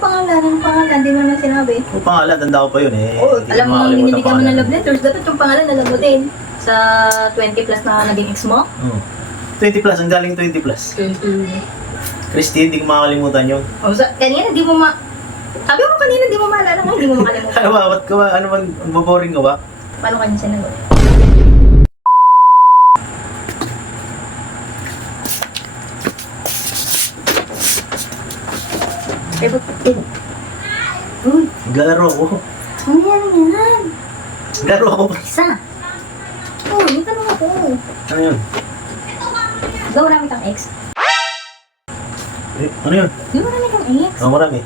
yung pangalan, yung pangalan, di mo naman sinabi. Yung pangalan, tanda ko pa yun eh. Oh, Hindi alam mo, makalimutan binibigyan mo ng love letters, dapat yung pangalan alam mo din. Sa 20 plus na naging ex mo? Hmm. 20 plus, ang galing 20 plus. 20. Christy, hindi ko makakalimutan yun. Oh, sa, kanina di mo ma... Sabi mo kanina di mo maalala nga, hindi mo makalimutan. Ano ba, ba't ka ba, ano man, boring ka ba? Paano kanya sinagot? Uy, Naglalaro ako. ano yan yan? Naglalaro ako. Isa. Oh, may tanong ako. Ano yun? Ba marami kang ex? Eh, ano yun? Ba marami kang ex? Oh, marami.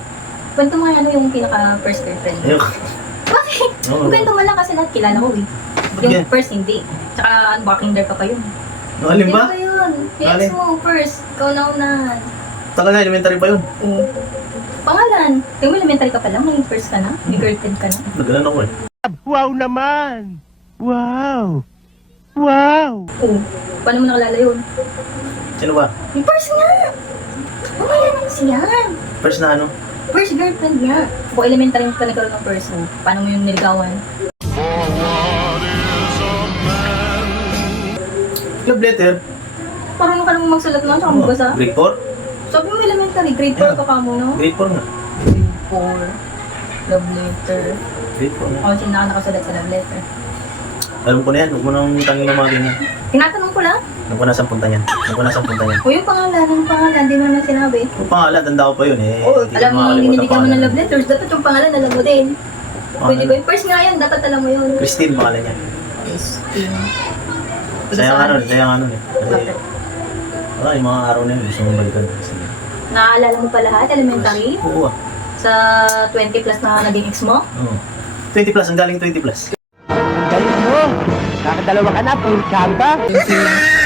Kwento mo nga ano yung pinaka first girlfriend mo. Ayoko. Bakit? Kwento mo lang kasi lahat kilala ko eh. Yung first hindi. Tsaka ba, kinder ka pa yun. Ang alin ba? Hindi yun? Yung ex mo first. Ikaw na una. Tagal na, elementary pa yun. Oo. Pangalan. Yung elementary ka pa lang, may first ka na. May girlfriend ka na. Nagalan ako eh. Wow naman! Wow! Wow! Oo. Paano mo nakalala yun? Sino ba? Yung first nga! Oh my God, siyan! First na ano? First girlfriend nga. Kung elementary ka nagkaroon ng person, paano mo yung niligawan? Love letter. Marunong ka naman magsulat nun, tsaka Oh, magbasa. grade 4? Sabi mo elementary, grade 4 Yeah. ka ka mo, no? Grade 4 nga. Grade 4. Love letter. Grade 4 nga. Ako sino na nakasulat sa love letter. Alam ko na yan, huwag mo nang tangin ng mga ganyan. Tinatanong ko lang. Alam ko na saan punta niyan. Alam ko na saan punta niyan. O yung pangalan, yung pangalan, di mo naman sinabi. Yung pangalan, tanda ko pa yun eh. Oh, Hindi ko alam mo, binibigyan mo ng love letters, dapat yung pangalan alam mo din. Pwede ba? Yung first nga yan, dapat alam mo yun. Christine, pangalan niya. Christine. Sayang ano eh, sayang ano eh. Wala, yung mga araw na yun, gusto mong balikan. Kasi, Naaalala mo pa lahat, elementary? Oo ah. Sa 20 plus na naging ex mo? Oo. 20 plus, ang galing 20 plus. Ang galing mo! Nakadalawa ka na, puro chamba!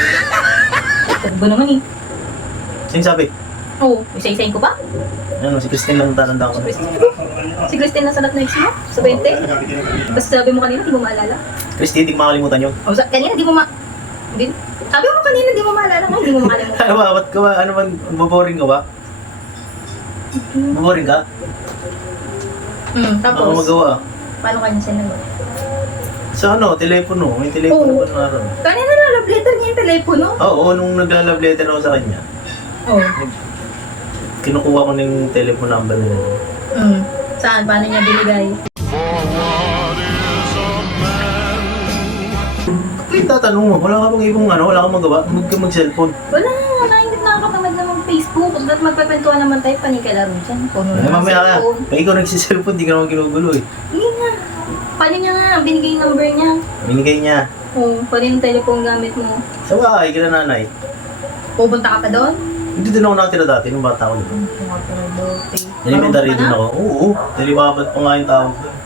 Sabi ba naman eh? Sino sabi? Oo, oh, isa-isayin ko ba? Ano, si Christine lang tatanda ko. Si Christine. Si Christine na salat na ex mo? Sa 20? Basta sabi mo kanina, di mo maalala? Christine, hindi ko makakalimutan yun. O, sa, kanina di mo ma... Di, sabi mo kanina, di mo maalala nga, di mo makalimutan. Ano ba, ba't ka ba, ano man, boring ka ba? Boring ka? Hmm, Ano tapos, magawa? paano kanya sinagot? Sa ano, telepono. May telepono Oo. ba na naroon? Kanina na love letter niya yung telepono. Oo, nung nagla-love letter ako sa kanya, Oo. kinukuha ko na yung telephone number nila. Hmm. Saan? Paano niya binigay? Wait, tatanong mo, wala ka bang ibang ano, wala kang magawa? Huwag ka mag-cellphone. Wala, nakingit na mag-Facebook. At magpapwentuhan naman tayo, panikalaro dyan. Puno Eh, na ng mamaya ka. cellphone. Pag ikaw nagsiselfone, di ka naman ginugulo eh. Hindi nga. Paano niya nga? Binigay yung number niya. Binigay niya. Oo, paano yung telephone gamit mo? Sa bahay, kila nanay. Pupunta ka pa doon? Hindi din ako nakatira dati, nung bata ko. Hmm, pinabuti. Elementary Marunong din ako. Oo, taliwabat pa nga yung tawag doon.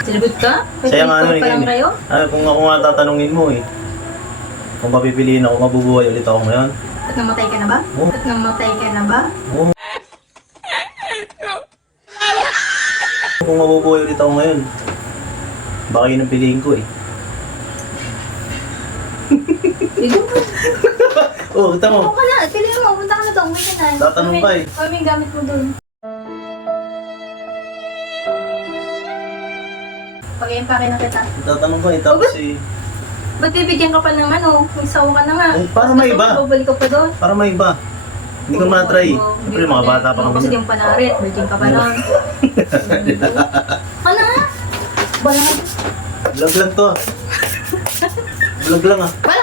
Sinagot ka? Saya nga ano eh. lang kayo? Ah, kung ako nga tatanungin mo eh. Kung papipiliin ako, mabubuhay ulit ako ngayon. At namatay ka na ba? Oo. At namatay ka na ba? Oo. Kung mabubuhay ulit ako ngayon, baka yun ang piliin ko eh. Mo. Oo, oh, tama. Ako ka na. Piliin mo. Punta ka na doon. Uwi ka na. Tatanong pa eh. Yung gamit mo doon. Pag-iimpake na kita. Tatanong ko eh, tapos eh, Ba't bibigyan ka pa ng ano? May sawa ka na nga. Eh, para may gusto iba. Babalik ka pa doon. para may iba. Hindi ko na-try. Oo, Siyempre, mga bata pa kami. Kasi yung panarit, virgin ka pa noon. Ano nga? Bala Vlog lang to ah. Vlog lang ah. Bala